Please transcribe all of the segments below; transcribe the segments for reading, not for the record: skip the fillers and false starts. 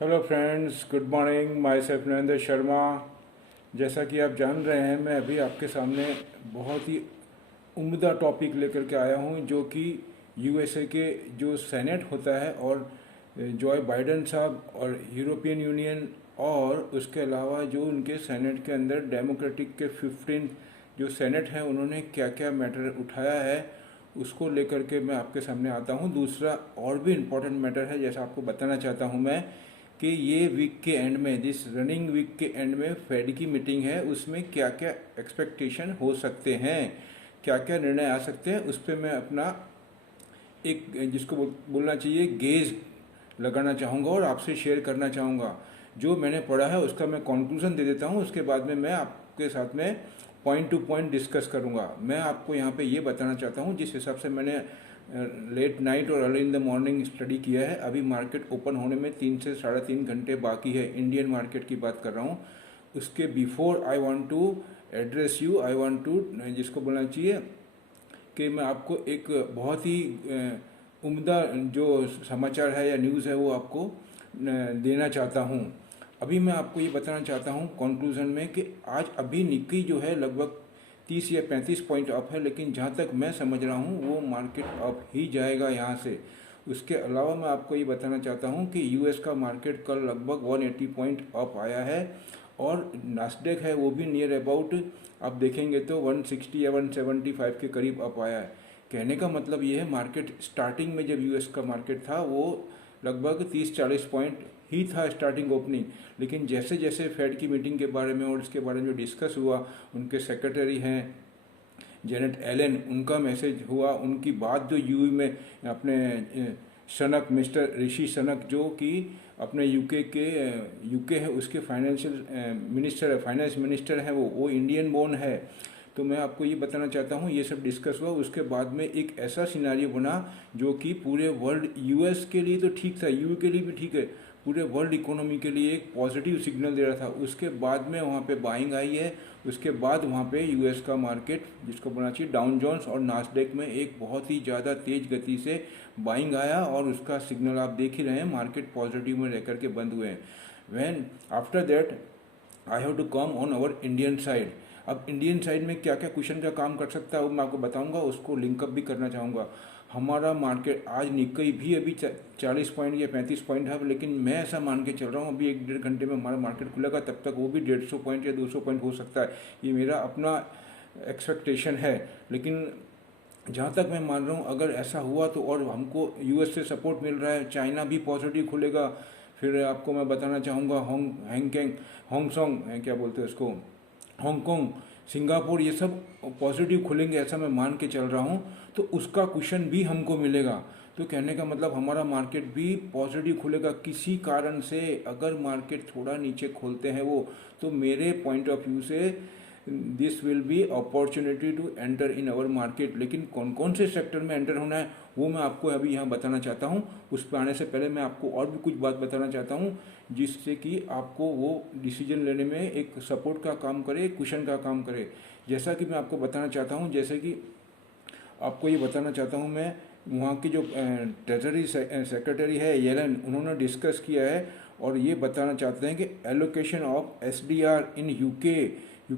Hello friends, good morning. My self Narendra Sharma. जैसा कि आप जान रहे हैं, मैं अभी आपके सामने बहुत ही उम्दा टॉपिक लेकर के आया हूं, जो कि यूएसए के जो सेनेट होता है और जॉय बाइडेन साहब और यूरोपियन यूनियन, और उसके अलावा जो उनके सेनेट के अंदर डेमोक्रेटिक के 15 जो सेनेट हैं, उन्होंने क्या क्या मैटर उठाया है, उसको लेकर के मैं आपके सामने आता हूं। दूसरा और भी इम्पोर्टेंट मैटर है, जैसा आपको बताना चाहता हूं मैं, कि ये वीक के एंड में, जिस रनिंग वीक के एंड में फेड की मीटिंग है, उसमें क्या क्या एक्सपेक्टेशन हो सकते हैं, क्या क्या निर्णय आ सकते हैं, उस पर मैं अपना एक जिसको बोलना चाहिए गेज लगाना चाहूँगा और आपसे शेयर करना चाहूँगा। जो मैंने पढ़ा है उसका मैं कंक्लूजन दे देता हूँ, उसके बाद में मैं आपके साथ में पॉइंट टू पॉइंट डिस्कस करूँगा। मैं आपको यहाँ पे ये बताना चाहता हूँ, जिस हिसाब से मैंने लेट नाइट और early in the morning study किया है, अभी मार्केट ओपन होने में 3 से 3.5 घंटे बाकी है। इंडियन मार्केट की बात कर रहा हूँ। उसके before I want to address you, I want to जिसको बोलना चाहिए कि मैं आपको एक बहुत ही उम्दा जो समाचार है या न्यूज़ है वो आपको देना चाहता हूँ। अभी मैं आपको ये बताना चाहता हूँ कंक्लूजन में कि आज अभी निक्की जो है लगभग 30 या 35 पॉइंट अप है, लेकिन जहाँ तक मैं समझ रहा हूँ वो मार्केट अप ही जाएगा यहाँ से। उसके अलावा मैं आपको ये बताना चाहता हूँ कि यूएस का मार्केट कल लगभग 180 पॉइंट अप आया है, और नास्डेक है वो भी नियर अबाउट आप देखेंगे तो 160 या 175 के करीब अप आया है। कहने का मतलब ये है, मार्केट स्टार्टिंग में जब यूएस का मार्केट था वो लगभग 30-40 पॉइंट ही था स्टार्टिंग ओपनिंग, लेकिन जैसे जैसे फेड की मीटिंग के बारे में और इसके बारे में जो डिस्कस हुआ, उनके सेक्रेटरी हैं जेनेट एलन, उनका मैसेज हुआ, उनकी बात जो यूई में अपने सनक मिस्टर ऋषि सनक, जो कि अपने यूके है उसके फाइनेंशियल मिनिस्टर है, फाइनेंस मिनिस्टर है, वो इंडियन बोर्न है। तो मैं आपको ये बताना चाहता हूँ, ये सब डिस्कस हुआ। उसके बाद में एक ऐसा सिनारियो बना जो कि पूरे वर्ल्ड, यूएस के लिए तो ठीक था, यू के लिए भी ठीक है, पूरे वर्ल्ड इकोनॉमी के लिए एक पॉजिटिव सिग्नल दे रहा था। उसके बाद में वहाँ पे बाइंग आई है। उसके बाद वहाँ पे यूएस का मार्केट, जिसको बोलना चाहिए डाउन जोन्स और नास्डेक में, एक बहुत ही ज़्यादा तेज गति से बाइंग आया, और उसका सिग्नल आप देख ही रहे हैं, मार्केट पॉजिटिव में रह करके बंद हुए हैं। When after that I have to come on our Indian side. अब इंडियन साइड में क्या क्या क्वेश्चन का काम कर सकता है वो मैं आपको बताऊंगा, उसको लिंकअप भी करना चाहूँगा। हमारा मार्केट आज निक्कई भी अभी 40 पॉइंट या 35 पॉइंट है, लेकिन मैं ऐसा मान के चल रहा हूँ अभी 1-1.5 घंटे में हमारा मार्केट खुलेगा, तब तक वो भी 150 पॉइंट या 200 पॉइंट हो सकता है। ये मेरा अपना एक्सपेक्टेशन है, लेकिन जहाँ तक मैं मान रहा हूँ अगर ऐसा हुआ तो, और हमको यूएस से सपोर्ट मिल रहा है, चाइना भी पॉजिटिव खुलेगा। फिर आपको मैं बताना चाहूँगा क्या बोलते हैं उसको, हांगकॉन्ग, सिंगापुर, ये सब पॉजिटिव खुलेंगे, ऐसा मैं मान के चल रहा हूँ। तो उसका क्वेश्चन भी हमको मिलेगा। तो कहने का मतलब हमारा मार्केट भी पॉजिटिव खुलेगा। किसी कारण से अगर मार्केट थोड़ा नीचे खोलते हैं वो, तो मेरे पॉइंट ऑफ व्यू से this will be opportunity to enter in our market. लेकिन कौन कौन से सेक्टर में एंटर होना है वो मैं आपको अभी यहाँ बताना चाहता हूँ। उस पर आने से पहले मैं आपको और भी कुछ बात बताना चाहता हूँ, जिससे कि आपको वो डिसीजन लेने में एक सपोर्ट का काम करे, क्वेश्चन का काम करे। जैसा कि मैं आपको बताना चाहता हूँ, जैसे कि आपको ये बताना चाहता हूँ मैं, वहाँ की जो ट्रेजरी सेक्रेटरी है येलन, उन्होंने डिस्कस किया है और ये बताना चाहते हैं कि allocation of SDR in UK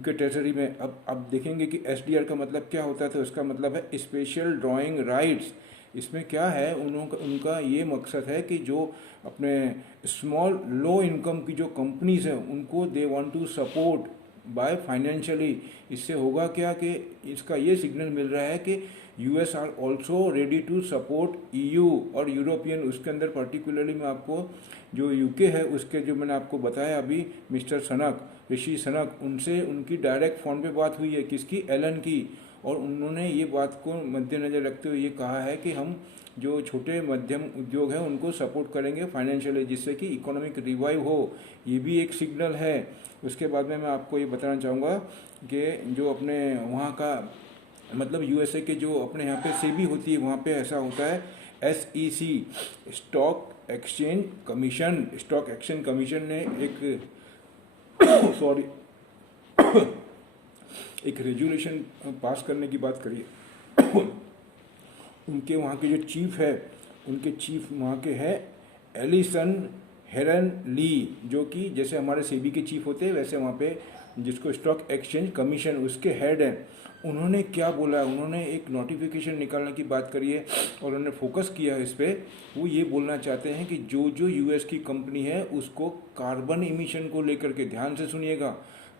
treasury में। अब आप देखेंगे कि एसडीआर का मतलब क्या होता है, तो उसका मतलब है स्पेशल ड्राइंग राइट्स। इसमें क्या है, उनका ये मकसद है कि जो अपने स्मॉल लो इनकम की जो कंपनीज हैं उनको they want to support by financially. इससे होगा क्या कि इसका ये सिग्नल मिल रहा है कि US are also ready to support EU और यूरोपियन। उसके अंदर पर्टिकुलरली मैं आपको जो यूके है उसके जो मैंने आपको बताया अभी, मिस्टर सनक, ऋषि सनक, उनसे उनकी डायरेक्ट फ़ोन पे बात हुई है, किसकी, एलन की। और उन्होंने ये बात को मद्देनज़र रखते हुए ये कहा है कि हम जो छोटे मध्यम उद्योग हैं उनको सपोर्ट करेंगे फाइनेंशियली, जिससे कि इकोनॉमिक रिवाइव हो। ये भी एक सिग्नल है। उसके बाद में मैं आपको ये बताना चाहूँगा कि जो अपने वहाँ का मतलब यूएसए के जो अपने यहाँ पे सेबी होती है, वहाँ पे ऐसा होता है SEC, stock exchange commission. Stock exchange commission ने एक सॉरी एक रेजुलेशन पास करने की बात करी है। उनके वहाँ के जो चीफ है, उनके चीफ वहाँ के हैं एलिसन हेरन ली, जो कि जैसे हमारे सेबी के चीफ होते हैं वैसे वहाँ पे जिसको स्टॉक एक्सचेंज कमीशन उसके हेड हैं, उन्होंने क्या बोला है, उन्होंने एक नोटिफिकेशन निकालने की बात करी है और उन्होंने फोकस किया है इस पर। वो ये बोलना चाहते हैं कि जो जो यूएस की कंपनी है उसको कार्बन इमिशन को लेकर के, ध्यान से सुनिएगा,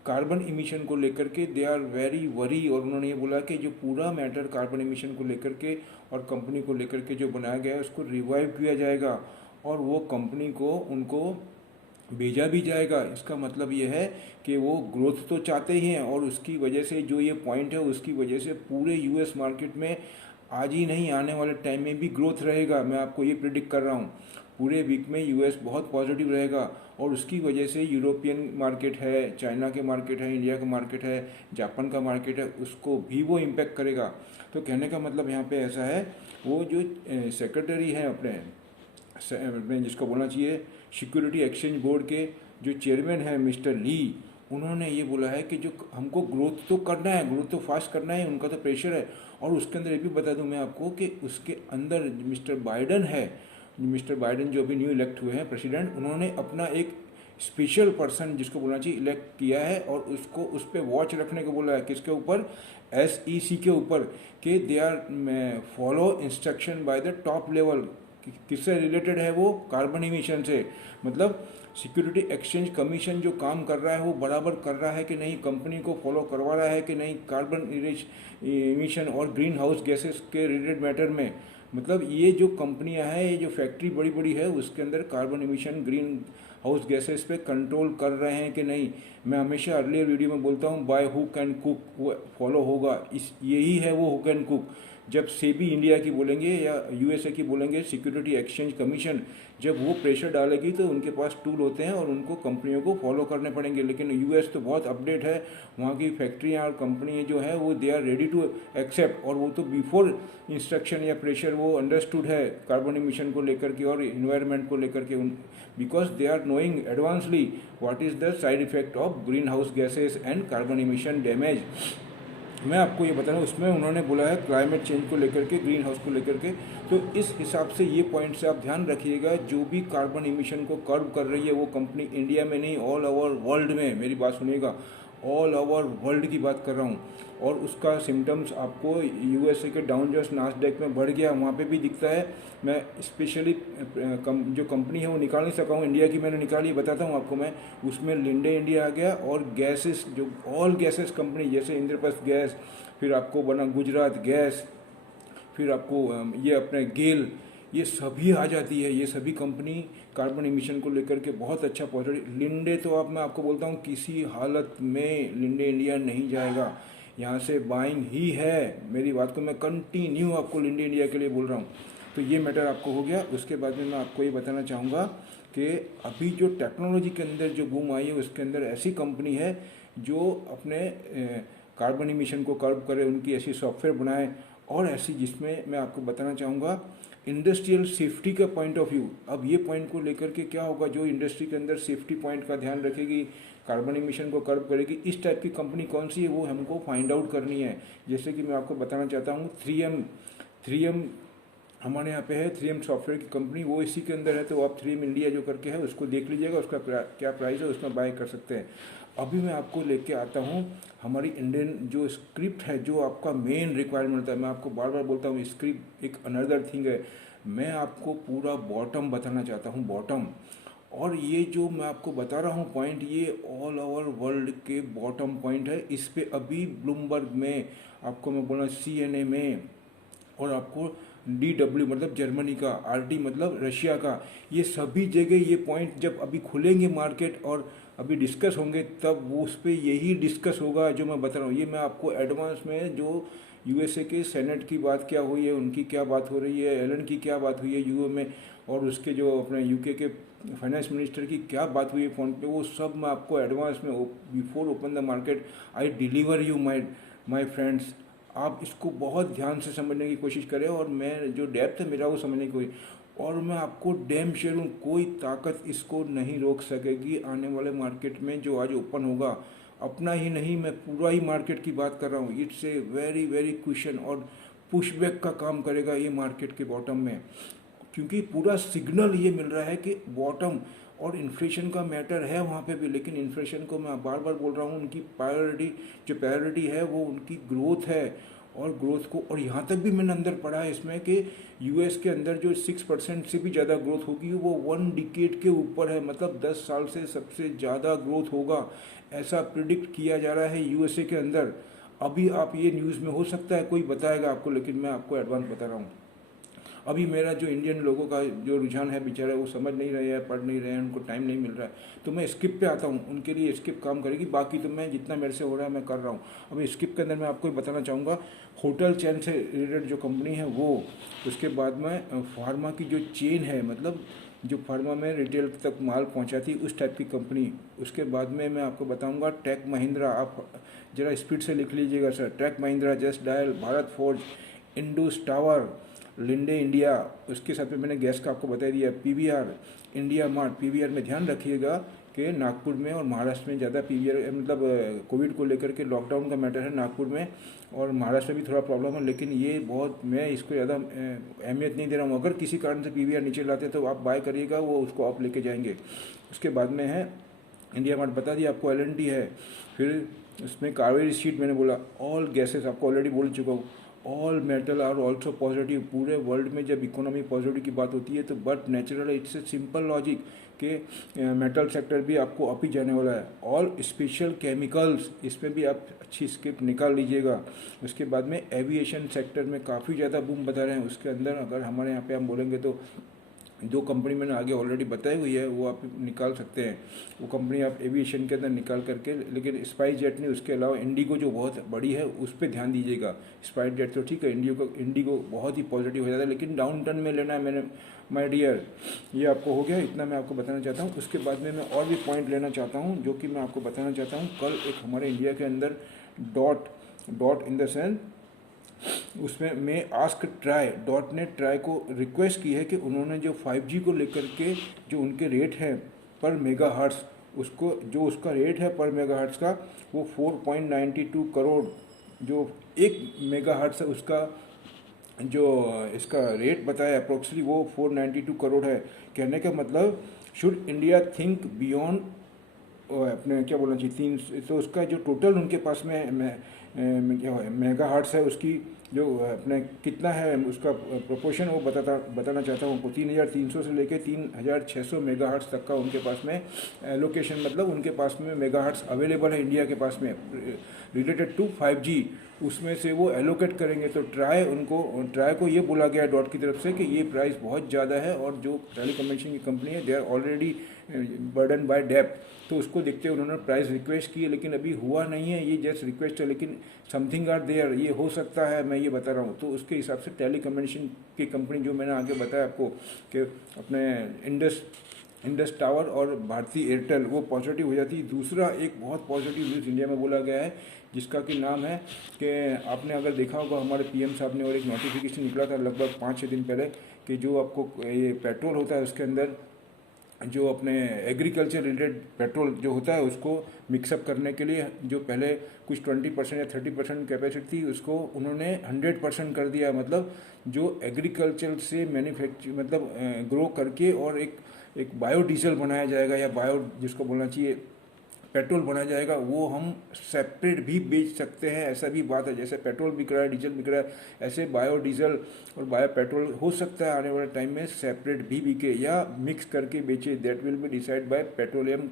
कार्बन इमिशन को लेकर के दे आर वेरी वरी। और उन्होंने ये बोला कि जो पूरा मैटर कार्बन इमिशन को लेकर के और कंपनी को लेकर के जो बनाया गया है उसको रिवाइव किया जाएगा और वो कंपनी को उनको भेजा भी जाएगा। इसका मतलब ये है कि वो ग्रोथ तो चाहते ही हैं और उसकी वजह से जो ये पॉइंट है उसकी वजह से पूरे यूएस मार्केट में आज ही नहीं आने वाले टाइम में भी ग्रोथ रहेगा। मैं आपको ये प्रिडिक्ट कर रहा हूँ, पूरे वीक में यूएस बहुत पॉजिटिव रहेगा और उसकी वजह से यूरोपियन मार्केट है, चाइना के मार्केट है, इंडिया का मार्केट है, जापान का मार्केट है, उसको भी वो इम्पेक्ट करेगा। तो कहने का मतलब यहाँ पे ऐसा है, वो जो सेक्रेटरी हैं अपने जिसको बोलना चाहिए सिक्योरिटी एक्सचेंज बोर्ड के जो चेयरमैन हैं मिस्टर ली, उन्होंने ये बोला है कि जो हमको ग्रोथ तो करना है, ग्रोथ तो फास्ट करना है, उनका तो प्रेशर है। और उसके अंदर ये भी बता दूं मैं आपको कि उसके अंदर मिस्टर बाइडन है, मिस्टर बाइडन जो अभी न्यू इलेक्ट हुए हैं प्रेसिडेंट, उन्होंने अपना एक स्पेशल पर्सन जिसको बोलना चाहिए इलेक्ट किया है और उसको उस पर वॉच रखने को बोला है। किसके ऊपर? SEC के ऊपर, कि they are follow instruction by the top level. किससे रिलेटेड है वो? कार्बन इमिशन से। मतलब सिक्योरिटी एक्सचेंज कमीशन जो काम कर रहा है वो बराबर कर रहा है कि नहीं, कंपनी को फॉलो करवा रहा है कि नहीं कार्बन इमिशन और ग्रीन हाउस गैसेस के रिलेटेड मैटर में। मतलब ये जो कंपनियां हैं, ये जो फैक्ट्री बड़ी बड़ी है उसके अंदर carbon emission green house gases पे कंट्रोल कर रहे हैं कि नहीं। मैं हमेशा अर्लियर वीडियो में बोलता हूँ बाय हुक एंड कुक वो फॉलो होगा, इस यही है वो हुक एंड कुक। जब सेबी इंडिया की बोलेंगे या यूएसए की बोलेंगे सिक्योरिटी एक्सचेंज कमीशन, जब वो प्रेशर डालेगी तो उनके पास टूल होते हैं और उनको कंपनियों को फॉलो करने पड़ेंगे। लेकिन यूएस तो बहुत अपडेट है, वहाँ की फैक्ट्रियाँ और कंपनी जो है वो they are ready to accept, और वो तो बिफोर इंस्ट्रक्शन या प्रेशर वो अंडरस्टूड है कार्बन इमिशन को लेकर के और इन्वायरमेंट को लेकर के, because they are knowing advancely what is the side effect of greenhouse gases and carbon emission damage. मैं आपको ये बता रहा हूँ, उसमें उन्होंने बोला है क्लाइमेट चेंज को लेकर के, ग्रीन हाउस को लेकर के। तो इस हिसाब से ये पॉइंट से आप ध्यान रखिएगा, जो भी कार्बन इमिशन को कर्व कर रही है वो कंपनी इंडिया में नहीं ऑल ओवर वर्ल्ड में, मेरी बात सुनिएगा, ऑल ओवर वर्ल्ड की बात कर रहा हूँ। और उसका सिम्टम्स आपको यूएसए के डाउन जोन्स नास्डैक में बढ़ गया, वहाँ पे भी दिखता है। मैं स्पेशली जो कंपनी है वो निकाल नहीं सका हूँ, इंडिया की मैंने निकाली, बताता हूँ आपको मैं। उसमें लिंडे इंडिया आ गया और गैसेस, जो ऑल गैसेस कंपनी जैसे इंद्रप्रस्थ गैस, फिर आपको बना गुजरात गैस, फिर आपको ये अपने गेल, ये सभी आ जाती है। ये सभी कंपनी कार्बन इमिशन को लेकर के बहुत अच्छा पॉजिटिव। लिंडे तो अब मैं आपको बोलता हूँ किसी हालत में लिंडे इंडिया नहीं जाएगा, यहाँ से बाइंग ही है। मेरी बात को मैं कंटिन्यू आपको लिंडे इंडिया के लिए बोल रहा हूँ। तो ये मैटर आपको हो गया। उसके बाद में मैं आपको ये बताना चाहूँगा कि अभी जो टेक्नोलॉजी के अंदर जो बूम आई है उसके अंदर ऐसी कंपनी है जो अपने कार्बन इमिशन को कर्व करे, उनकी ऐसी सॉफ्टवेयर बनाए, और ऐसी जिसमें मैं आपको बताना चाहूँगा इंडस्ट्रियल सेफ्टी का पॉइंट ऑफ व्यू। अब ये पॉइंट को लेकर के क्या होगा, जो इंडस्ट्री के अंदर सेफ्टी पॉइंट का ध्यान रखेगी, कार्बन इमिशन को कर्व करेगी, इस टाइप की कंपनी कौन सी है वो हमको फाइंड आउट करनी है। जैसे कि मैं आपको बताना चाहता हूँ 3M हमारे यहाँ पे है, 3M सॉफ्टवेयर की कंपनी, वो इसी के अंदर है। तो आप 3M इंडिया जो करके है उसको देख लीजिएगा, उसका क्या प्राइस है, उसमें बाय कर सकते हैं। अभी मैं आपको लेके आता हूँ हमारी इंडियन जो स्क्रिप्ट है, जो आपका मेन रिक्वायरमेंट होता है। मैं आपको बार बार बोलता हूँ स्क्रिप्ट एक अनदर थिंग है। मैं आपको पूरा बॉटम बताना चाहता हूँ, बॉटम। और ये जो मैं आपको बता रहा हूँ पॉइंट, ये ऑल ओवर वर्ल्ड के बॉटम पॉइंट है। इस पे अभी ब्लूमबर्ग में आपको मैं बोला, CNA में, और आपको DW मतलब जर्मनी का, RT मतलब रशिया का, ये सभी जगह ये पॉइंट जब अभी खुलेंगे मार्केट और अभी डिस्कस होंगे, तब वो उस पर यही डिस्कस होगा जो मैं बता रहा हूँ। ये मैं आपको एडवांस में जो यूएसए के सेनेट की बात क्या हुई है, उनकी क्या बात हो रही है, एलन की क्या बात हुई है यूए में, और उसके जो अपने यूके के फाइनेंस मिनिस्टर की क्या बात हुई है फ़ोन पे, वो सब मैं आपको एडवांस में before open the market I deliver you my friends. आप इसको बहुत ध्यान से समझने की कोशिश करें, और मैं जो डेप्थ है मेरा वो समझने की कोशिश, और मैं आपको डैम श्योर हूँ कोई ताकत इसको नहीं रोक सकेगी। आने वाले मार्केट में जो आज ओपन होगा, अपना ही नहीं मैं पूरा ही मार्केट की बात कर रहा हूँ, it's a very very question, और पुशबैक का काम करेगा ये मार्केट के बॉटम में, क्योंकि पूरा सिग्नल ये मिल रहा है कि बॉटम, और इन्फ्लेशन का मैटर है वहाँ पे भी, लेकिन इन्फ्लेशन को मैं बार बार बोल रहा हूँ, उनकी प्रायोरिटी है वो उनकी ग्रोथ है। और ग्रोथ को, और यहाँ तक भी मैंने अंदर पढ़ा है इसमें कि यूएस के अंदर जो 6% से भी ज़्यादा ग्रोथ होगी वो 1 डिकेड के ऊपर है, मतलब 10 साल से सबसे ज़्यादा ग्रोथ होगा, ऐसा प्रिडिक्ट किया जा रहा है यूएसए के अंदर। अभी आप ये न्यूज़ में हो सकता है कोई बताएगा आपको, लेकिन मैं आपको एडवांस बता रहा हूँ। अभी मेरा जो इंडियन लोगों का जो रुझान है, बेचारे वो समझ नहीं रहे हैं, पढ़ नहीं रहे हैं, उनको टाइम नहीं मिल रहा है, तो मैं स्किप पे आता हूँ, उनके लिए स्किप काम करेगी। बाकी तो मैं जितना मेरे से हो रहा है मैं कर रहा हूँ। अभी स्किप के अंदर मैं आपको बताना चाहूँगा होटल चेन से रिलेटेड जो कंपनी है वो, उसके बाद में फार्मा की जो चेन है, मतलब जो फार्मा में रिटेल तक माल पहुंचाती उस टाइप की कंपनी। उसके बाद में मैं आपको बताऊंगा टेक महिंद्रा, आप जरा स्पीड से लिख लीजिएगा sir, Tech Mahindra, Just Dial, Bharat Forge, Indus Tower, Linde India, उसके साथ में मैंने गैस का आपको बता दिया, पीवीआर, इंडिया मार्ट। पीवीआर में ध्यान रखिएगा कि नागपुर में और महाराष्ट्र में ज़्यादा पीवीआर, मतलब कोविड को लेकर के लॉकडाउन का मैटर है नागपुर में, और महाराष्ट्र में भी थोड़ा प्रॉब्लम है, लेकिन ये बहुत, मैं इसको ज़्यादा अहमियत नहीं दे रहा हूँ। अगर किसी कारण से पीवीआर नीचे लाते तो आप बाय करिएगा, वो उसको आप लेके जाएंगे। उसके बाद में है इंडिया मार्ट, बता दिया आपको, एल है। फिर उसमें कावेरी सीड मैंने बोला, ऑल गैसेस आपको ऑलरेडी बोल चुका हूँ, all metal are also positive. पूरे वर्ल्ड में जब इकोनॉमी पॉजिटिव की बात होती है तो but natural, it's a simple logic कि मेटल सेक्टर भी आपको अप ही जाने वाला है। ऑल स्पेशल केमिकल्स, इसमें भी आप अच्छी स्किप निकाल लीजिएगा। उसके बाद में एविएशन सेक्टर में काफ़ी ज़्यादा बूम बता रहे हैं, उसके अंदर अगर हमारे यहाँ पे हम बोलेंगे तो जो कंपनी मैंने आगे ऑलरेडी बताई हुई है वो आप निकाल सकते हैं, वो कंपनी आप एविएशन के अंदर निकाल करके। लेकिन स्पाइस जेट नहीं, उसके अलावा इंडिगो जो बहुत बड़ी है उस पर ध्यान दीजिएगा। स्पाइस जेट तो ठीक है, इंडिगो बहुत ही पॉजिटिव हो जाता है, लेकिन डाउन टर्न में लेना है मैंने, माय डियर। ये आपको हो गया, इतना मैं आपको बताना चाहता हूँ। उसके बाद में मैं और भी पॉइंट लेना चाहता हूँ जो कि मैं आपको बताना चाहता हूँ। कल एक हमारे इंडिया के अंदर डॉट इन द सेंस, उसमें मैं आस्क ट्राई, डॉट ने ट्राई को रिक्वेस्ट की है कि उन्होंने जो 5G को लेकर के जो उनके रेट हैं पर मेगा हर्ट्स, उसको जो उसका रेट है पर मेगा हर्ट्स का वो 4.92 करोड़, जो 1 मेगा हर्ट्स है उसका जो इसका रेट बताया अप्रोक्सीमेटली वो 492 करोड़ है। कहने का मतलब, शुड इंडिया थिंक बियॉन्ड, अपने क्या बोलना चाहिए, 3, तो उसका जो टोटल उनके पास में क्या है मेगा हार्ट्स है, उसकी जो अपने कितना है उसका प्रोपोर्शन वो बताना चाहता हूँ आपको। 3300 से लेके 3600 मेगा हार्ट्स तक का उनके पास में एलोकेशन, मतलब उनके पास में मेगा हार्ट्स अवेलेबल है इंडिया के पास में रिलेटेड टू 5G, उसमें से वो एलोकेट करेंगे। तो ट्राई को ये बोला गया डॉट की तरफ से कि ये प्राइस बहुत ज़्यादा है, और जो टेलीकम्युनिकेशन की कंपनी है they are already burden by डेप्थ, तो उसको देखते हुए उन्होंने प्राइस रिक्वेस्ट की है, लेकिन अभी हुआ नहीं है, ये जस्ट रिक्वेस्ट है, लेकिन समथिंग आर देयर, ये हो सकता है, मैं ये बता रहा हूँ। तो उसके हिसाब से टेलीकम्युनिकेशन की कंपनी जो मैंने आगे बताया आपको कि अपने इंडस टावर और भारती एयरटेल वो पॉजिटिव हो जाती है। दूसरा एक बहुत पॉजिटिव न्यूज़ इंडिया में बोला गया है जिसका कि नाम है कि आपने अगर देखा होगा हमारे पीएम साहब ने, और एक नोटिफिकेशन निकला था लगभग 5-6 दिन पहले कि जो आपको ये पेट्रोल होता है उसके अंदर जो अपने एग्रीकल्चर रिलेटेड पेट्रोल जो होता है उसको मिक्सअप करने के लिए जो पहले कुछ 20% या 30% कैपेसिटी थी उसको उन्होंने 100% कर दिया। मतलब जो एग्रीकल्चर से मैन्युफैक्चर मतलब ग्रो करके और एक बायोडीजल बनाया जाएगा, या बायो जिसको बोलना चाहिए पेट्रोल बनाया जाएगा, वो हम सेपरेट भी बेच सकते हैं, ऐसा भी बात है। जैसे पेट्रोल बिक रहा है, डीजल बिक रहा है, ऐसे बायोडीजल और बायो पेट्रोल हो सकता है आने वाले टाइम में सेपरेट भी बिके या मिक्स करके बेचे। That will be decide by Petroleum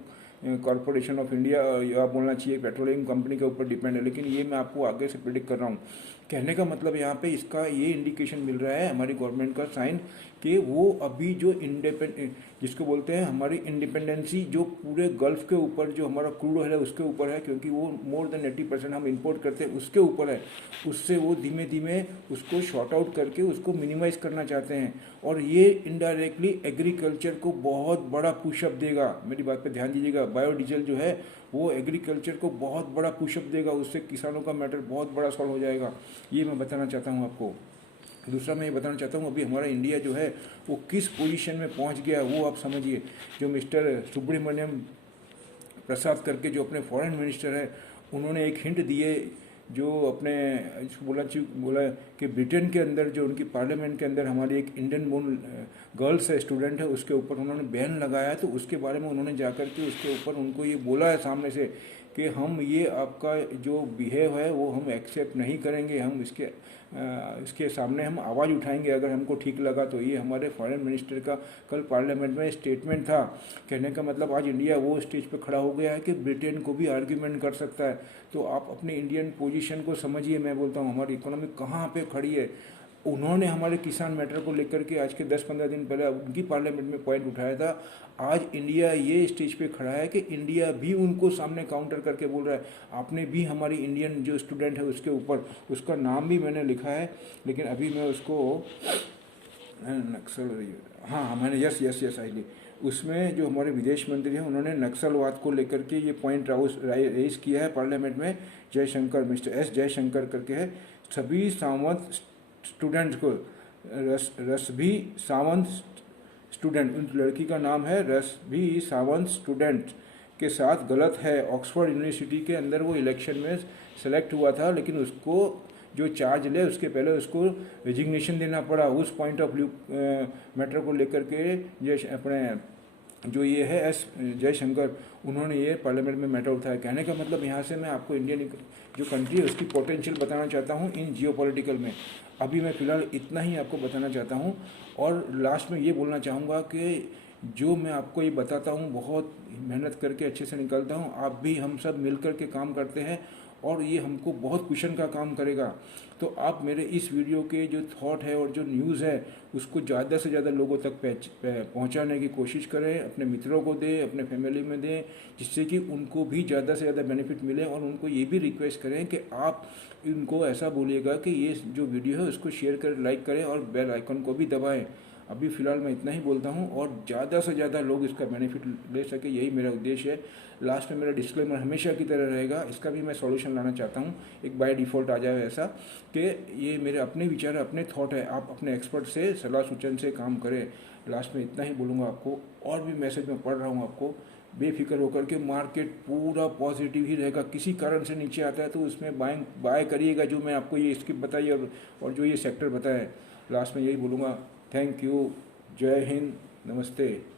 Corporation of India, या बोलना चाहिए पेट्रोलियम कंपनी के ऊपर डिपेंड है, लेकिन ये मैं आपको आगे से प्रिडिक्ट कर रहा हूँ। कहने का मतलब यहाँ पे इसका ये इंडिकेशन मिल रहा है हमारी गवर्नमेंट का साइन कि वो अभी जो जिसको बोलते हैं हमारी इंडिपेंडेंसी जो पूरे गल्फ के ऊपर जो हमारा क्रूड ऑयल है उसके ऊपर है, क्योंकि वो मोर देन 80% हम इंपोर्ट करते हैं उसके ऊपर है, उससे वो धीमे धीमे उसको शॉर्ट आउट करके उसको मिनिमाइज करना चाहते हैं। और ये इनडायरेक्टली एग्रीकल्चर को बहुत बड़ा पुशअप देगा, मेरी बात पे ध्यान दीजिएगा। बायोडीजल जो है वो एग्रीकल्चर को बहुत बड़ा पुशअप देगा, उससे किसानों का मैटर बहुत बड़ा सॉल्व हो जाएगा, ये मैं बताना चाहता हूँ आपको। दूसरा मैं ये बताना चाहता हूँ अभी हमारा इंडिया जो है वो किस पोजीशन में पहुँच गया वो आप समझिए। जो मिस्टर सुब्रमण्यम प्रसाद करके जो अपने फॉरेन मिनिस्टर है, उन्होंने एक हिंट दिए जो अपने बोला कि ब्रिटेन के अंदर जो उनकी पार्लियामेंट के अंदर हमारी एक इंडियन बोर्न गर्ल्स है, स्टूडेंट है, उसके ऊपर उन्होंने बैन लगाया है। तो उसके बारे में उन्होंने जाकर के उसके ऊपर उनको ये बोला है सामने से कि हम ये आपका जो बिहेव है वो हम एक्सेप्ट नहीं करेंगे, हम इसके सामने हम आवाज़ उठाएंगे अगर हमको ठीक लगा तो। ये हमारे फॉरेन मिनिस्टर का कल पार्लियामेंट में स्टेटमेंट था। कहने का मतलब आज इंडिया वो स्टेज पे खड़ा हो गया है कि ब्रिटेन को भी आर्ग्यूमेंट कर सकता है। तो आप अपने इंडियन पोजीशन को समझिए। मैं बोलता हूँ हमारी इकोनॉमी कहाँ पे खड़ी है। उन्होंने हमारे किसान मैटर को लेकर के आज के 10-15 दिन पहले उनकी पार्लियामेंट में पॉइंट उठाया था। आज इंडिया ये स्टेज पे खड़ा है कि इंडिया भी उनको सामने काउंटर करके बोल रहा है। आपने भी हमारी इंडियन जो स्टूडेंट है उसके ऊपर, उसका नाम भी मैंने लिखा है, लेकिन अभी मैं उसको नक्सल, हाँ मैंने यस आई ली। उसमें जो हमारे विदेश मंत्री हैं उन्होंने नक्सलवाद को लेकर के ये पॉइंट रेज किया है पार्लियामेंट में। जयशंकर, मिस्टर एस जयशंकर करके है। सभी सावंत स्टूडेंट को रसभी सावंत स्टूडेंट, उन लड़की का नाम है रसभी सावंत स्टूडेंट के साथ गलत है। ऑक्सफोर्ड यूनिवर्सिटी के अंदर वो इलेक्शन में सेलेक्ट हुआ था, लेकिन उसको जो चार्ज ले उसके पहले उसको रेजिग्नेशन देना पड़ा। उस पॉइंट ऑफ व्यू मैटर को लेकर के अपने जो ये है एस जयशंकर, उन्होंने ये पार्लियामेंट में मैटर उठाया। कहने का मतलब यहाँ से मैं आपको इंडियन जो कंट्री है उसकी पोटेंशियल बताना चाहता हूँ इन जियोपॉलिटिकल में। अभी मैं फ़िलहाल इतना ही आपको बताना चाहता हूँ। और लास्ट में ये बोलना चाहूँगा कि जो मैं आपको ये बताता हूँ बहुत मेहनत करके अच्छे से निकलता हूँ। आप भी, हम सब मिल कर के काम करते हैं और ये हमको बहुत क्वेश्चन का काम करेगा। तो आप मेरे इस वीडियो के जो थॉट है और जो न्यूज़ है उसको ज़्यादा से ज़्यादा लोगों तक पहुंचाने की कोशिश करें। अपने मित्रों को दें, अपने फैमिली में दें, जिससे कि उनको भी ज़्यादा से ज़्यादा बेनिफिट मिले। और उनको ये भी रिक्वेस्ट करें कि आप इनको ऐसा बोलिएगा कि ये जो वीडियो है उसको शेयर कर, लाइक करें और बेल आइकन को भी दबाएँ। अभी फ़िलहाल मैं इतना ही बोलता हूँ और ज़्यादा से ज़्यादा लोग इसका बेनिफिट ले सके, यही मेरा उद्देश्य है। लास्ट में मेरा डिस्क्लेमर हमेशा की तरह रहेगा, इसका भी मैं सॉल्यूशन लाना चाहता हूँ। एक बाय डिफ़ॉल्ट आ जाए ऐसा कि ये मेरे अपने विचार, अपने थॉट है, आप अपने एक्सपर्ट से सलाह सूचन से काम करें। लास्ट में इतना ही बोलूँगा आपको। और भी मैसेज मैं पढ़ रहा हूँ आपको, बेफिक्र होकर के मार्केट पूरा पॉजिटिव ही रहेगा। किसी कारण से नीचे आता है तो उसमें बाय करिएगा, जो मैं आपको ये स्किप बताई और जो ये सेक्टर बताया है। लास्ट में यही बोलूँगा, थैंक यू, जय हिंद, नमस्ते।